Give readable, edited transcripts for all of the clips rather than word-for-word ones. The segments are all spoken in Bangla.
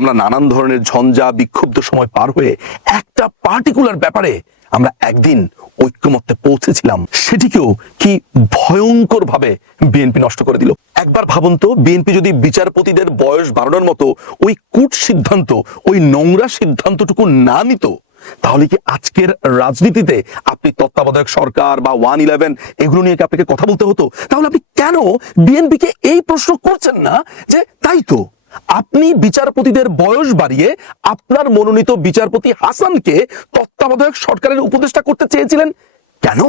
আমরা নানান ধরনের ঝঞ্ঝা বিক্ষুব্ধ সময় পার হয়ে একটা পার্টিকুলার ব্যাপারে আমরা একদিন ঐক্যমত্যে পৌঁছেছিলাম, সেটিকেও কি ভয়ঙ্কর ভাবে বিএনপি নষ্ট করে দিল। একবার ভাবুন তো, বিএনপি যদি বিচারপতিদের বয়স বাড়ানোর মতো ওই কূট সিদ্ধান্ত, ওই নোংরা সিদ্ধান্তটুকু না নিত, তাহলে কি আজকের রাজনীতিতে আপনি তত্ত্বাবধায়ক সরকার বা 111 এগুলো নিয়ে কি আপনাকে কথা বলতে হতো? তাহলে আপনি কেন বিএনপিকে এই প্রশ্ন করছেন না যে তাই তো আপনি বিচারপতিদের বয়স বাড়িয়ে আপনার মনোনীত বিচারপতি হাসানকে তত্ত্বাবধায়ক সরকারের উপদেষ্টা করতে চেয়েছিলেন? কেন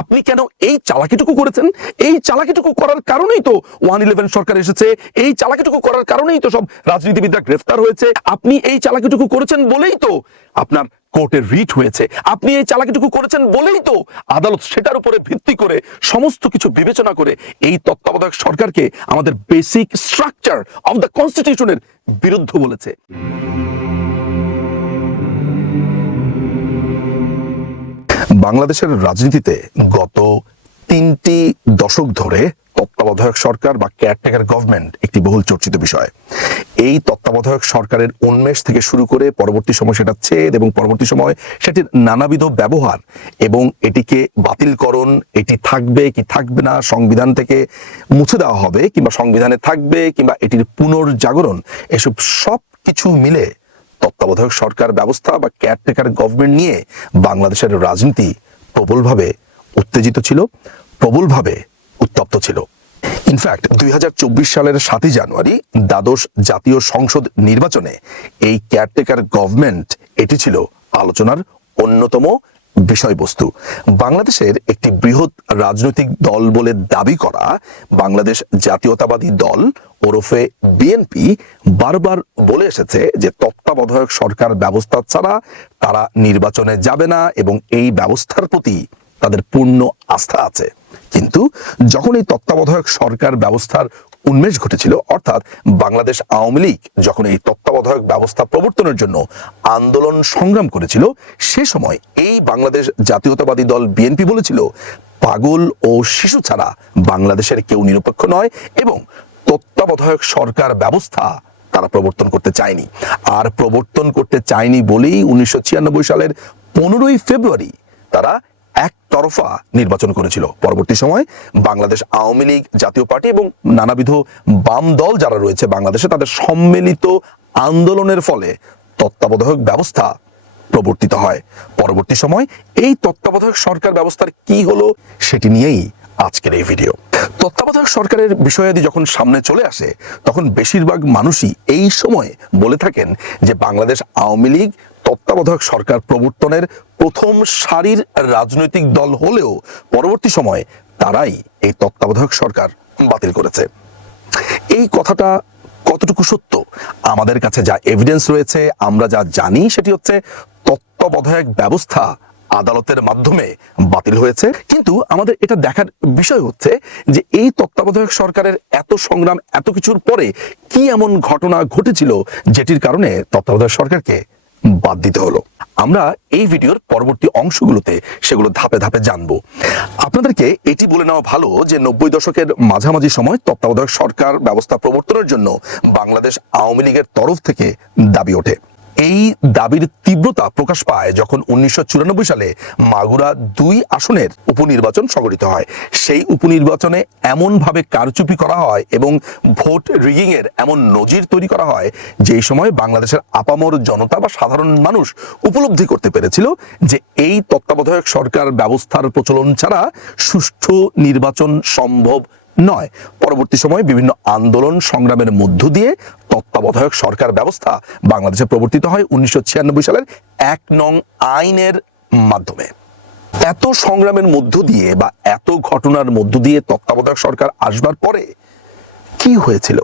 আপনি কেন এই চালাকিটুকু করেছেন? এই চালাকিটুকু করার কারণেই তো 111 সরকার এসেছে, এই চালাকিটুকু করার কারণেই তো সব রাজনীতিবিদরা গ্রেফতার হয়েছে। আপনি এই চালাকিটুকু করেছেন বলেই তো আপনার কোর্টের রিট হয়েছে। আপনি এই চালাকিটুকু করেছেন বলেই তো আদালত সেটার উপরে ভিত্তি করে সমস্ত কিছু বিবেচনা করে এই তত্ত্বাবধায়ক সরকারকে আমাদের বেসিক স্ট্রাকচার অফ দ্য কনস্টিটিউশনের বিরুদ্ধ বলেছে। বাংলাদেশের রাজনীতিতে গত 3টি দশক ধরে তত্ত্বাবধায়ক সরকার বা কেয়ারটেকার গভর্নমেন্ট একটি বহুল চর্চিত বিষয়। এই তত্ত্বাবধায়ক সরকারের উন্মেষ থেকে শুরু করে পরবর্তী সময় সেটা ছেদ এবং পরবর্তী সময় সেটির নানাবিধ ব্যবহার এবং এটিকে বাতিলকরণ, এটি থাকবে কি থাকবে না, সংবিধান থেকে মুছে দেওয়া হবে কিংবা সংবিধানে থাকবে কিংবা এটির পুনর্জাগরণ, এসব সব কিছু মিলে তত্ত্বাবধায়ক সরকার ব্যবস্থা বা কেয়ারটেকার গভর্নমেন্ট নিয়ে বাংলাদেশের রাজনীতি প্রবলভাবে উত্তেজিত ছিল, প্রবলভাবে উত্তপ্ত ছিল। ইনফ্যাক্ট 2024 সালের 7 জানুয়ারি দ্বাদশ জাতীয় সংসদ নির্বাচনে এই কেয়ারটেকার গভর্নমেন্ট এটি ছিল আলোচনার অন্যতম বিষয়বস্তু। বাংলাদেশের একটি বৃহৎ রাজনৈতিক দল বলে দাবি করা বাংলাদেশ জাতীয়তাবাদী দল ওরফে বিএনপি বারবার বলে এসেছে যে তত্ত্বাবধায়ক সরকার ব্যবস্থা ছাড়া তারা নির্বাচনে যাবে না এবং এই ব্যবস্থার প্রতি তাদের পূর্ণ আস্থা আছে। কিন্তু যখন এই তত্ত্বাবধায়ক সরকার ব্যবস্থার উন্মেষ ঘটেছিল, অর্থাৎ বাংলাদেশ আওয়ামী লীগ যখন এই তত্ত্বাবধায়ক ব্যবস্থা প্রবর্তনের জন্য আন্দোলন সংগ্রাম করেছিল, সে সময় এই বাংলাদেশ জাতীয়তাবাদী দল বিএনপি বলেছিল পাগল ও শিশু ছাড়া বাংলাদেশের কেউ নিরপেক্ষ নয় এবং তত্ত্বাবধায়ক সরকার ব্যবস্থা তারা প্রবর্তন করতে চায়নি। আর প্রবর্তন করতে চায়নি বলেই 1996 সালের 15ই ফেব্রুয়ারি তারা একতরফা নির্বাচন করেছিল। পরবর্তী সময় বাংলাদেশ আওয়ামী লীগ, জাতীয় পার্টি এবং নানাবিধ বাম দল যারা রয়েছে বাংলাদেশে, তাদের সম্মিলিত আন্দোলনের ফলে তত্ত্বাবধায়ক ব্যবস্থা প্রবর্তিত হয়। পরবর্তী সময় এই তত্ত্বাবধায়ক সরকার ব্যবস্থার কি হলো সেটি নিয়েই আজকের এই ভিডিও। তত্ত্বাবধায়ক সরকারের বিষয়াদি যখন সামনে চলে আসে তখন বেশিরভাগ মানুষই এই সময় বলে থাকেন যে বাংলাদেশ আওয়ামী লীগ তত্ত্বাবধায়ক সরকার প্রবর্তনের প্রথম সারির রাজনৈতিক দল হলেও পরবর্তী সময়ে তারাই এই তত্ত্বাবধায়ক সরকার বাতিল করেছে। এই কথাটা কতটুকু সত্য? আমাদের কাছে যা এভিডেন্স রয়েছে, আমরা যা জানি, সেটি হচ্ছে তত্ত্বাবধায়ক ব্যবস্থা আদালতের মাধ্যমে বাতিল হয়েছে। কিন্তু আমাদের এটা দেখার বিষয় হচ্ছে যে এই তত্ত্বাবধায়ক সরকারের এত সংগ্রাম, এত কিছুর পরে কি এমন ঘটনা ঘটেছিল যেটির কারণে তত্ত্বাবধায়ক সরকারকে বাদ দিতে হলো। আমরা এই ভিডিওর পরবর্তী অংশগুলোতে সেগুলো ধাপে ধাপে জানবো। আপনাদেরকে এটি বলে নেওয়া ভালো যে 90 দশকের মাঝামাঝি সময় তত্ত্বাবধায়ক সরকার ব্যবস্থা প্রবর্তনের জন্য বাংলাদেশ আওয়ামী লীগের তরফ থেকে দাবি ওঠে। এই দাবির তীব্রতা প্রকাশ পায় যখন 1994 সালে মাগুরা 2 আসনের উপনির্বাচন সংগঠিত হয়। সেই উপনির্বাচনে এমনভাবে কারচুপি করা হয় এবং ভোট রিগিং এর এমন নজির তৈরি করা হয় যেই সময় বাংলাদেশের আপামর জনতা বা সাধারণ মানুষ উপলব্ধি করতে পেরেছিল যে এই তত্ত্বাবধায়ক সরকার ব্যবস্থার প্রচলন ছাড়া সুষ্ঠু নির্বাচন সম্ভব নয়। পরবর্তী সময়ে বিভিন্ন আন্দোলন সংগ্রামের মধ্য দিয়ে তত্ত্বাবধায়ক সরকার ব্যবস্থা বাংলাদেশে প্রবর্তিত হয় 1996 সালের 1 নং আইনের মাধ্যমে। এত সংগ্রামের মধ্য দিয়ে বা এত ঘটনার মধ্য দিয়ে তত্ত্বাবধায়ক সরকার আসবার পরে কি হয়েছিল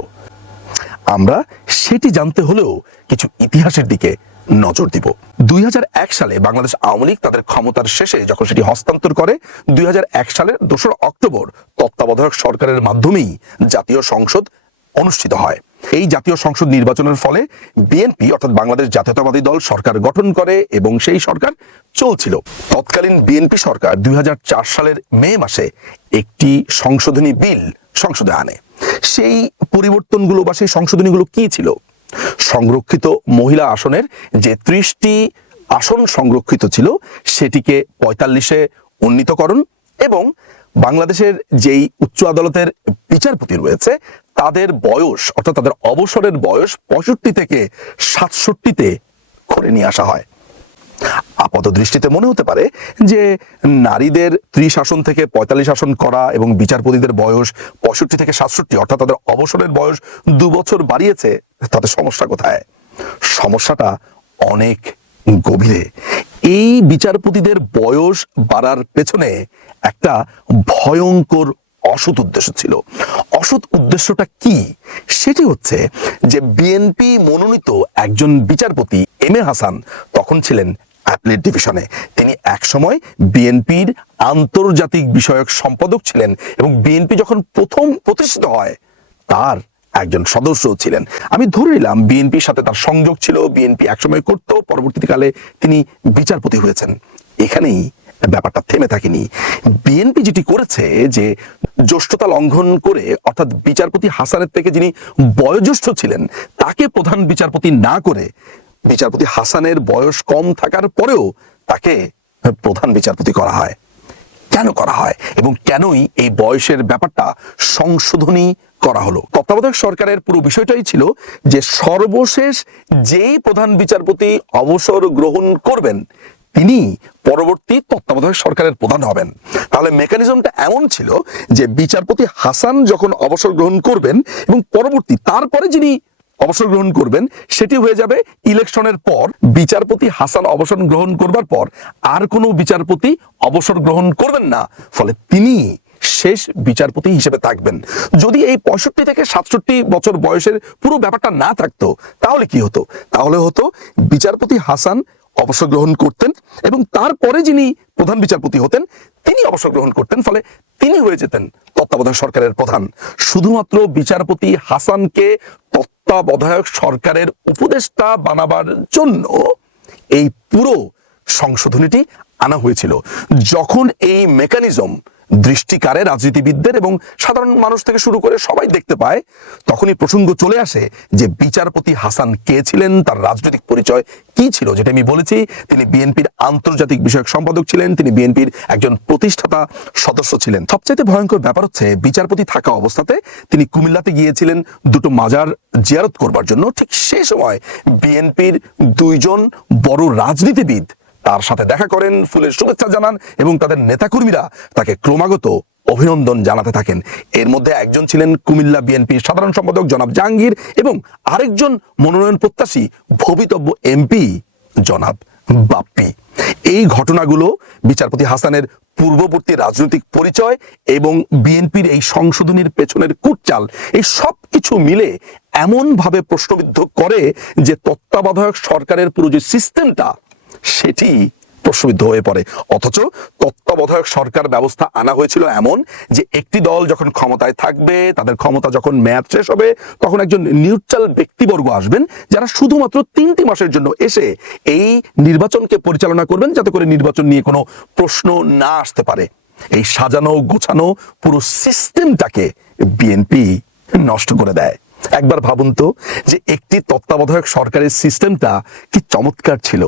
আমরা সেটি জানতে হলেও কিছু ইতিহাসের দিকে নজর দিব। 2001 সালে বাংলাদেশ আওয়ামী লীগ তাদের ক্ষমতার শেষে যখন সেটি হস্তান্তর করে, 2001 সালের 2 অক্টোবর তত্ত্বাবধায়ক সরকারের মাধ্যমেই জাতীয় সংসদ অনুষ্ঠিত হয়। এই জাতীয় সংসদ নির্বাচনের ফলে বিএনপি অর্থাৎ বাংলাদেশ জাতীয়তাবাদী দল সরকার গঠন করে এবং সেই সরকার চলছিল। তৎকালীন বিএনপি সরকার 2004 সালের মে মাসে একটি সংশোধনী বিল সংসদে আনে। সেই পরিবর্তনগুলো বা সেই সংশোধনীগুলো কি ছিল? সংরক্ষিত মহিলা আসনের যে 30টি আসন সংরক্ষিত ছিল সেটিকে 45-এ উন্নীতকরণ এবং বাংলাদেশের যেই উচ্চ আদালতের বিচারপতি রয়েছে তাদের বয়স অর্থাৎ তাদের অবসরের বয়স 65 থেকে 67-তে করে নিয়ে আসা হয়। আপাত দৃষ্টিতে মনে হতে পারে যে নারীদের 30 আসন থেকে 45 আসন করা এবং বিচারপতিদের বয়স 65 থেকে 67 অর্থাৎ তাদের অবসরের বয়স 2 বছর বাড়িয়েছে, তাদের সমস্যা কোথায়? সমস্যাটা অনেক গভীরে। এই বিচারপতিদের বয়স বাড়ার পেছনে একটা ভয়ঙ্কর অসৎ উদ্দেশ্য ছিল। অসৎ উদ্দেশ্যটা কি? সেটি হচ্ছে যে বিএনপি মনোনীত একজন বিচারপতি এম এ হাসান তখন ছিলেন অ্যাপিলেট ডিভিশনে। তিনি একসময় বিএনপির আন্তর্জাতিক বিষয়ক সম্পাদক ছিলেন এবং বিএনপি যখন প্রথম প্রতিষ্ঠিত হয় তার একজন সদস্য ছিলেন। আমি ধরে নিলাম বিএনপির সাথে তার সংযোগ ছিল, বিএনপি একসময় করত, পরবর্তীকালে তিনি বিচারপতি হয়েছেন। এখানেই ব্যাপারটা থেমে থাকেনি। বিএনপি যেটি করেছে যে জ্যেষ্ঠতা লঙ্ঘন করে অর্থাৎ বিচারপতি হাসানের থেকে যিনি বয়োজ্যেষ্ঠ ছিলেন তাকে প্রধান বিচারপতি না করে বিচারপতি হাসানের বয়স কম থাকার পরেও তাকে প্রধান বিচারপতি করা হয়। কেন করা হয় এবং কেনই এই বয়সের ব্যাপারটা সংশোধনী করা হলো? তত্ত্বাবধায়ক সরকারের পুরো বিষয়টাই ছিল যে সর্বশেষ যেই প্রধান বিচারপতি অবসর গ্রহণ করবেন তিনি পরবর্তী তত্ত্বাবধায়ক সরকারের প্রধান হবেন। তাহলে মেকানিজমটা এমন ছিল যে বিচারপতি হাসান যখন অবসর গ্রহণ করবেন এবং পরবর্তী তারপরে যিনি অবসর গ্রহণ করবেন সেটি হয়ে যাবে ইলেকশনের পর। বিচারপতি হাসান অবসর গ্রহণ করবার পর আর কোনো বিচারপতি অবসর গ্রহণ করবেন না, ফলে তিনি শেষ বিচারপতি হিসেবে থাকবেন। যদি এই 65 থেকে 67 বছর বয়সের পুরো ব্যাপারটা না থাকতো তাহলে কি হতো? তাহলে হতো বিচারপতি হাসান অবসর গ্রহণ করতেন এবং তারপরে যিনি প্রধান বিচারপতি হতেন তিনি অবসর গ্রহণ করতেন, ফলে তিনি হয়ে যেতেন তত্ত্বাবধায়ক সরকারের প্রধান। শুধুমাত্র বিচারপতি হাসানকে তত্ত্বাবধায়ক সরকারের উপদেষ্টা বানাবার জন্য এই পুরো সংশোধনীটি আনা হয়েছিল। যখন এই মেকানিজম দৃষ্টিকারে রাজনীতিবিদদের এবং সাধারণ মানুষ থেকে শুরু করে সবাই দেখতে পায় তখনই প্রসঙ্গ চলে আসে যে বিচারপতি হাসান কে ছিলেন, তার রাজনৈতিক পরিচয় কি ছিল। যেটা আমি বলেছি, তিনি বিএনপির আন্তর্জাতিক বিষয়ক সম্পাদক ছিলেন, তিনি বিএনপির একজন প্রতিষ্ঠাতা সদস্য ছিলেন। সবচাইতে ভয়ঙ্কর ব্যাপার হচ্ছে বিচারপতি থাকা অবস্থাতে তিনি কুমিল্লাতে গিয়েছিলেন দুটো মাজার জিয়ারত করবার জন্য। ঠিক সেই সময় বিএনপির 2 জন বড় রাজনীতিবিদ তার সাথে দেখা করেন, ফুলের শুভেচ্ছা জানান এবং তাদের নেতাকর্মীরা তাকে ক্রমাগত অভিনন্দন জানাতে থাকেন। এর মধ্যে একজন ছিলেন কুমিল্লা বিএনপির সাধারণ সম্পাদক জনাব জাহাঙ্গীর এবং আরেকজন মনোনয়ন প্রত্যাশী ভবিতব্য এমপি জনাব বাপ্পি। এই ঘটনাগুলো বিচারপতি হাসানের পূর্ববর্তী রাজনৈতিক পরিচয় এবং বিএনপির এই সংশোধনীর পেছনের কুটচাল, এই সব কিছু মিলে এমন ভাবে প্রশ্নবিদ্ধ করে যে তত্ত্বাবধায়ক সরকারের পুরো যে সিস্টেমটা সেটি প্রশ্নবিদ্ধ হয়ে পড়ে। অথচ তত্ত্বাবধায়ক সরকার ব্যবস্থা আনা হয়েছিল এমন যে একটি দল যখন ক্ষমতায় থাকবে, তাদের ক্ষমতা যখন মেয়াদ শেষ হবে, তখন একজন নিউট্রাল ব্যক্তিবর্গ আসবেন যারা শুধুমাত্র 3টি মাসের জন্য এসে এই নির্বাচনকে পরিচালনা করবেন, যাতে করে নির্বাচন নিয়ে কোনো প্রশ্ন না আসতে পারে। এই সাজানো গোছানো পুরো সিস্টেমটাকে বিএনপি নষ্ট করে দেয়। একবার ভাবুন তো যে একটি তত্ত্বাবধায়ক সরকারের সিস্টেমটা কি চমৎকার ছিল।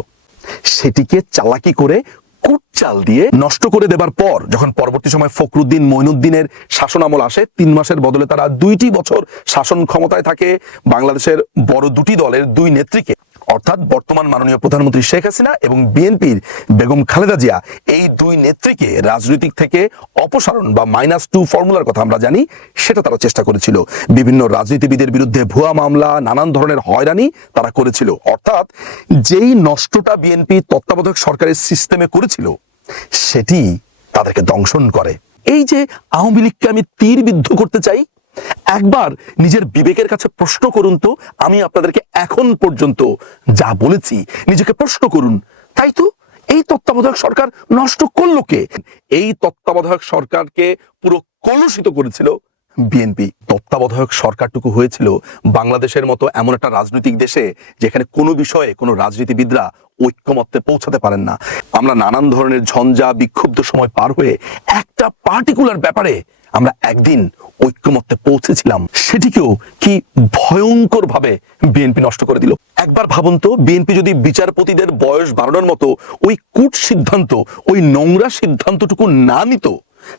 সেটিকে চালাকি করে কুটচাল দিয়ে নষ্ট করে দেবার পর যখন পরবর্তী সময় ফখরুদ্দিন মঈনুদ্দিনের শাসনামল আসে, 3 মাসের বদলে তারা 2টি বছর শাসন ক্ষমতায় থাকে। বাংলাদেশের বড় 2টি দলের 2 নেত্রীকে অর্থাৎ বর্তমান মাননীয় প্রধানমন্ত্রী শেখ হাসিনা এবং বিএনপির বেগম খালেদা জিয়া, এই 2 নেত্রীকে রাজনৈতিক থেকে অপসারণ বা -2 ফর্মুলার কথা আমরা জানি, সেটা তারা চেষ্টা করেছিল। বিভিন্ন রাজনীতিবিদের বিরুদ্ধে ভুয়া মামলা, নানান ধরনের হয়রানি তারা করেছিল। অর্থাৎ যেই নষ্টটা বিএনপি তত্ত্বাবধায়ক সরকারের সিস্টেমে করেছিল সেটি তাদেরকে দংশন করে। এই যে আওয়ামী লীগকে আমি তীরবিদ্ধ করতে চাই, একবার নিজের বিবেকের কাছে প্রশ্ন করুন তো, আমি আপনাদেরকে এখন পর্যন্ত যা বলেছি নিজেকে প্রশ্ন করুন। তাই তো এই তত্ত্বাবধায়ক সরকার নষ্ট করলো কে? এই তত্ত্বাবধায়ক সরকারকে পুরো কলুষিত করেছিল বিএনপি। তত্ত্বাবধায়ক সরকারটুকু হয়েছিল বাংলাদেশের মতো এমন একটা রাজনৈতিক দেশে যেখানে কোনো বিষয়ে কোনো রাজনীতিবিদরা ঐক্যমত্যে পৌঁছাতে পারেন না। আমরা নানান ধরনের ঝঞ্ঝা বিক্ষুব্ধ সময় পার হয়ে একটা পার্টিকুলার ব্যাপারে আমরা একদিন ঐক্যমত্যে পৌঁছেছিলাম, সেটিকেও কি ভয়ঙ্কর ভাবে বিএনপি নষ্ট করে দিল। একবার ভাবুন তো, বিএনপি যদি বিচারপতিদের বয়স বাড়ানোর মতো ওই কূট সিদ্ধান্ত, ওই নোংরা সিদ্ধান্তটুকু না নিত,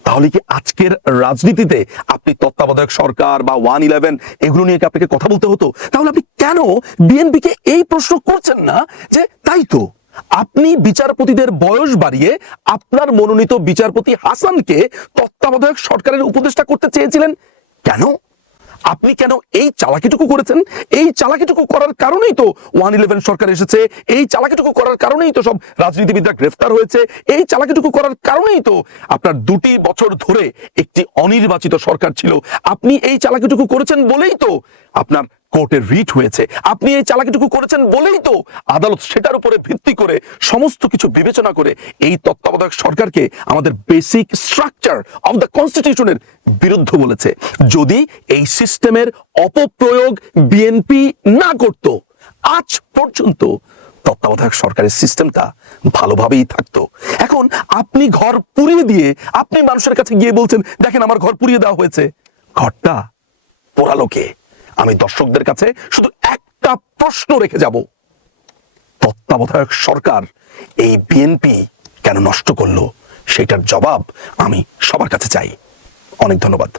তাহলে কি আজকের রাজনীতিতে আপনি তত্ত্বাবধায়ক সরকার বা 111 এগুলো নিয়ে কি আপনাকে কথা বলতে হতো? তাহলে আপনি কেন বিএনপিকে এই প্রশ্ন করছেন না যে তাই তো আপনি বিচারপতিদের বয়স বাড়িয়ে আপনার মনোনীত বিচারপতি হাসানকে তত্ত্বাবধায়ক সরকারের উপদেষ্টা করতে চেয়েছিলেন? কেন আপনি কেন এই চালাকিটুকু করেছেন? এই চালাকিটুকু করার কারণেই তো 111 সরকার এসেছে, এই চালাকিটুকু করার কারণেই তো সব রাজনীতিবিদরা গ্রেফতার হয়েছে, এই চালাকিটুকু করার কারণেই তো আপনার 2টি বছর ধরে একটি অনির্বাচিত সরকার ছিল। আপনি এই চালাকিটুকু করেছেন বলেই তো আপনার কোর্টে রিট হয়েছে, আপনি এই চালাকিটুকু করেছেন বলেই তো আদালত সেটার উপরে ভিত্তি করে সমস্ত কিছু বিবেচনা করে এই তত্ত্বাবধায়ক সরকারকে আমাদের বেসিক স্ট্রাকচার অফ দ্য কনস্টিটিউশনের বিরুদ্ধ বলেছে। যদি এই সিস্টেমের অপপ্রয়োগ বিএনপি না করত, আজ পর্যন্ত তত্ত্বাবধায়ক সরকারের সিস্টেমটা ভালোভাবেই থাকতো। এখন আপনি ঘর পুড়িয়ে দিয়ে আপনি মানুষের কাছে গিয়ে বলছেন, দেখেন আমার ঘর পুড়িয়ে দেওয়া হয়েছে। ঘরটা পোড়ালোকে আমি দর্শকদের কাছে শুধু একটা প্রশ্ন রেখে যাব, তত্ত্বাবধায়ক সরকার এই বিএনপি কেন নষ্ট করলো, সেটার জবাব আমি সবার কাছে চাই। অনেক ধন্যবাদ।